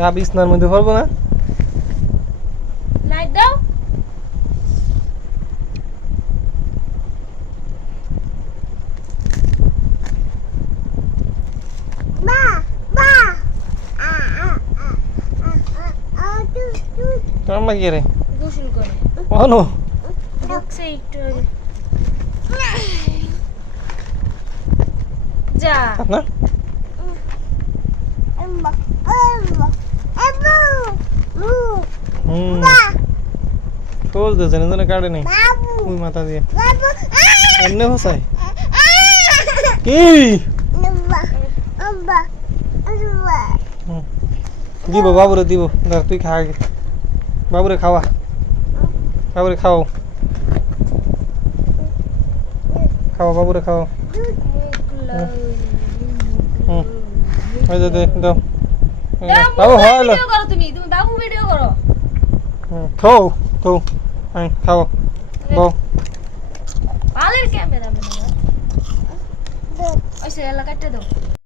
সাপ ইসনার মধ্যে পড়বো না? লাইট দাও। তোমার মা কি রে? গোসল করে অনু ঢুকছে একটু আগে। যা না সোজ দিয়েছে না কাটে নেই ওই মাথা দিয়ে এমনি হসাই কি দিব বাবুরে দিব ধর তুই খা আগে বাবুরে খাওয়া বাবুরে খাও খাও বাবুরে খাও এই যে দে দাও বাবু হলো ভিডিও করো তুমি বাবু ভিডিও করো খাও খাও খাও বউ পালের ক্যামেরা ওই সে এলাকাটা দাও।